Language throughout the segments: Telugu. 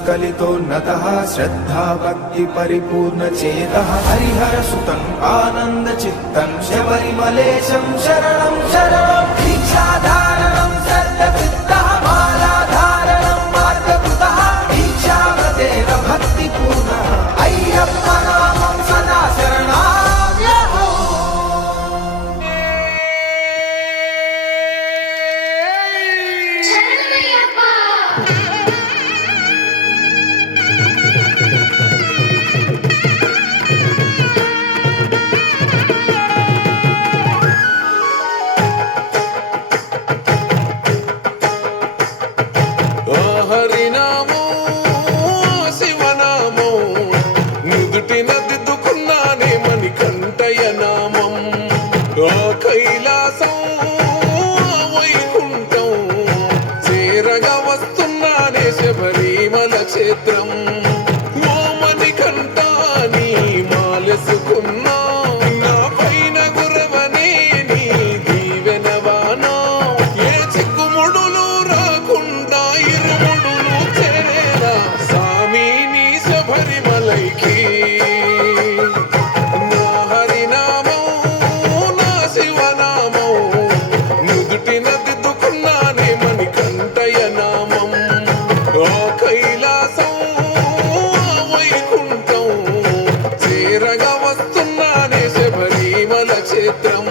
कलितोन्नतः श्रद्धा भक्ति परिपूर्ण चेतः हरिहर सुतं आनंद चित्तं शबरिमलेशं शरणं शरणं दीक्षाधारणं सर्वविद्तः मालाधारणं मार्गकृतः दीक्षाव्रतेन भक्तिपूर्णः अय्यप्प नामं सदा शरणाम्यहो। హరినామో శివనామో నుదుటిన దిద్దుకున్నానే మణికంఠయ నామం కైలాసం వైకుంఠం చేరగా వస్తున్నానే శబరిమల క్షేత్రం ఓ మణికంఠ నీ మాలెసుకున్నా నా పైన గురవనే నీ దీవెనవానా ఏ చిక్కుముడులు రాకుండా ఇరుముడులు చేరేలా స్వామి నీ శబరిమలైకి నా హరినామం నా శివనామం నుదుటిన దిద్దుకున్నానే మణికంఠయ నామం కైలాసం వైకుంఠం చేరగా వస్తున్నానే శబరిమల క్షేత్రం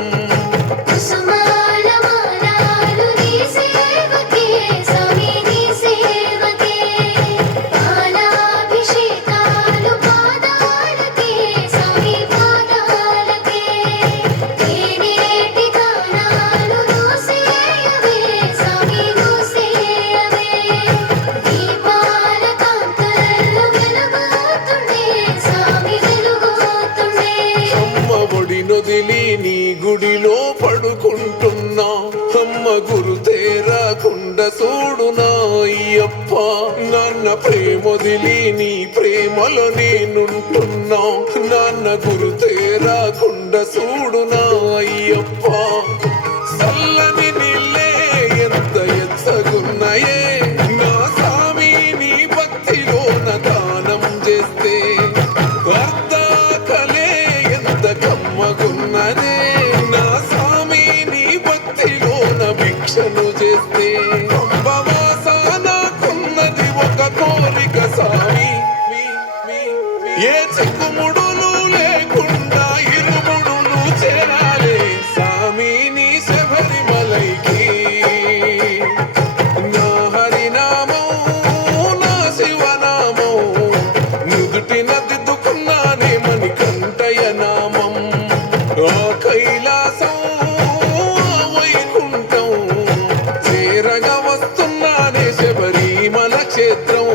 నొదిలి నీ గుడిలో పడుకుంటున్నా అమ్మ గురు తేరాకుండా చూడునా అయ్యప్ప నాన్న ప్రేమొదిలి నీ ప్రేమలో నేనుంటున్నా నాన్న గురు తేరాకుండా చూడునా అయ్యప్ప చల్లని నీళ్ళే ఎంత ఎచ్చగున్నాయే నా స్వామి నీ భక్తిలోన దానం చేస్తే కమ్మగున్నదే నా స్వామి నీ భక్తిలోన భిక్షను చేస్తే నాకున్నది ఒక కోరిక స్వామి ఏ చిక్కుముడులు లేకుండా ఇరుముడులు చేరాలే స్వామి నీ శబరిమలైకి నా హరినామం నా శివనామం నుదుటిన దిద్దుకున్నానే మణికంఠయ నామం కైలాసం వైకుంఠం చేరగా వస్తున్నానే శబరిమల క్షేత్రం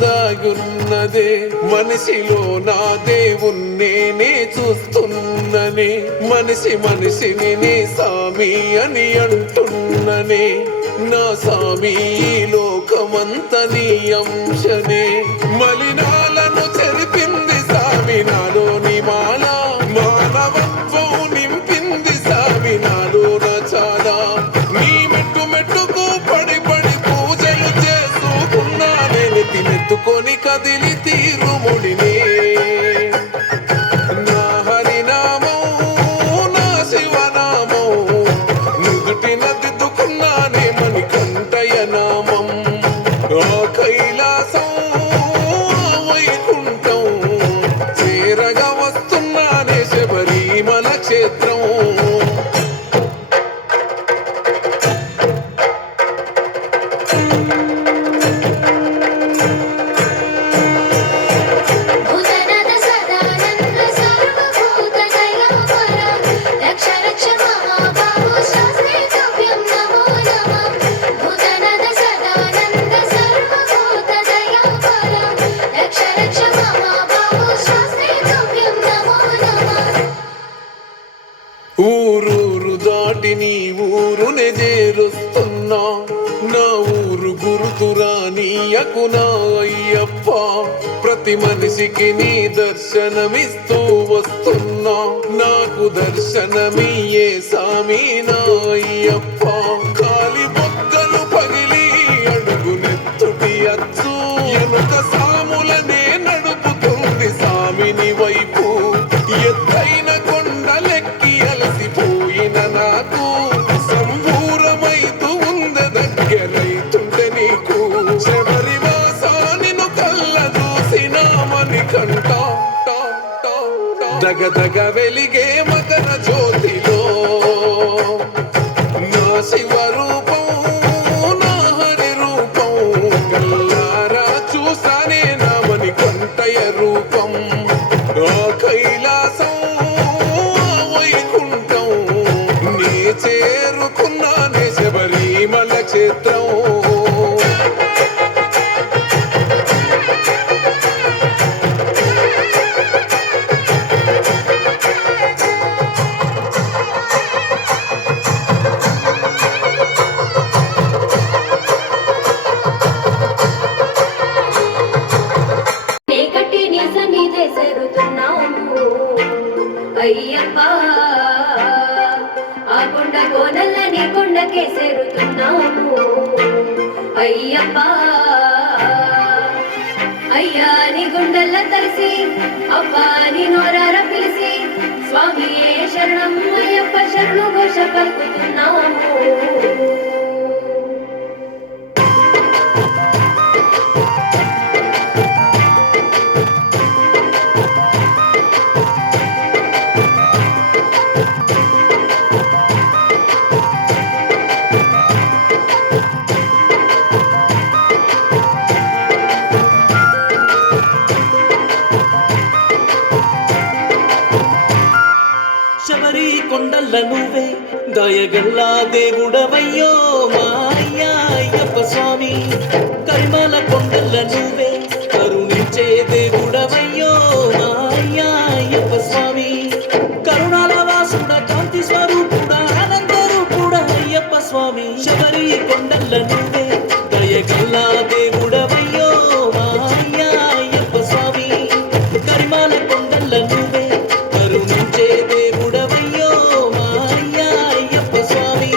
మహిమాదాగున్నదే మనిషిలో నా దేవుణ్ణే చూస్తున్ననే మనిషిని నీ స్వామి అని అంటున్ననే నా స్వామి ఈ లోకమంత నీ అంశనే మలినాలను చెరిపింది స్వామి నాలోని మాల మానవత్వం నింపింది స్వామి నాలోన చాలా నీ మెట్టు మెట్టుకు పడి పడి పూజలు చేసుకున్నానే నెత్తుకొని కదిలి తీరుముడినే నా హరినామం నా శివనామం నుదుటిన దిద్దుకున్నానే మణికంఠయ నామం కైలాసం వైకుంఠం చేరగా వస్తున్నానే శబరిమల క్షేత్రం దాటి నీ ఊరునే చేరుస్తున్నా నా ఊరు గురుతురా నీయకు నా అయ్యప్ప ప్రతి మనిషికి నీ దర్శనమిస్తూ వస్తున్నా నాకు దర్శనమియ్యే సామి నా అయ్యప్ప కాలి బొక్కలు పగిలి అడుగు నెత్తుటి అచ్చు ఎనుక సాములనే నడుపుతుంది సామిని వైపు ఎత్తైన కొండలెక్కి అలసిపోయిన నాకు సంబూరమైతూ ఉంద దగ్గరైతుంటే నీకు శబరివాసానిను కళ్ళ చూసినామని కంట దగదగ వెలిగే మకర జ్యోతిలో నా శివ రూపం నా హరి రూపం కల్లారా చూసానే నామని కొంటయ రూపం ఆ కైలాసం ఆ వైకుంఠం నీ చేరుకున్నానే శబరిమల క్షేత్రం అయ్యప్ప ఆ కొండ కోనల్లని కొండకే చేరుతున్నాము అయ్యప్ప అయ్యా నీ గుండెల్ల తలిసి అబ్బా నీ నోరార పిలిసి స్వామియే శరణం అయ్యప్ప శరణు ఘోష పలుకుతున్నాము శబరి కొండల్ల నువ్వే దయగల్లా దేవుడవయ్యో మా అయ్యా అయ్యప్ప స్వామి కరిమల కొండల్ల నువ్వే కరుణించే దేవుడవయ్యో మా అయ్యా అయ్యప్ప స్వామి కరుణాల వాసుడ కాంతి స్వరూపుడ ఆనంద రూపుడ అయ్యప్ప స్వామి శబరి కొండల్ల నువ్వే దయగల్లా దేవుడవయ్యో మా అయ్యా అయ్యప్ప స్వామి కరిమల కొండల్ల నువ్వే కరుణించే దేవుడవయ్యో మా అయ్యా అయ్యప్ప స్వామి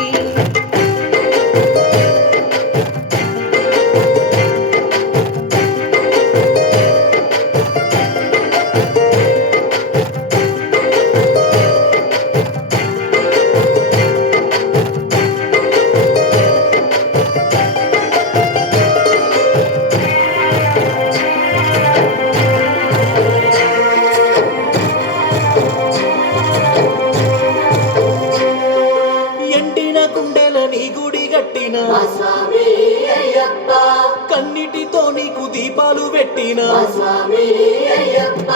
ఎండిన కుండెల నీ గుడి గట్టిన స్వామి అయ్యప్ప కన్నిటితో నీకు దీపాలు పెట్టిన స్వామి అయ్యప్ప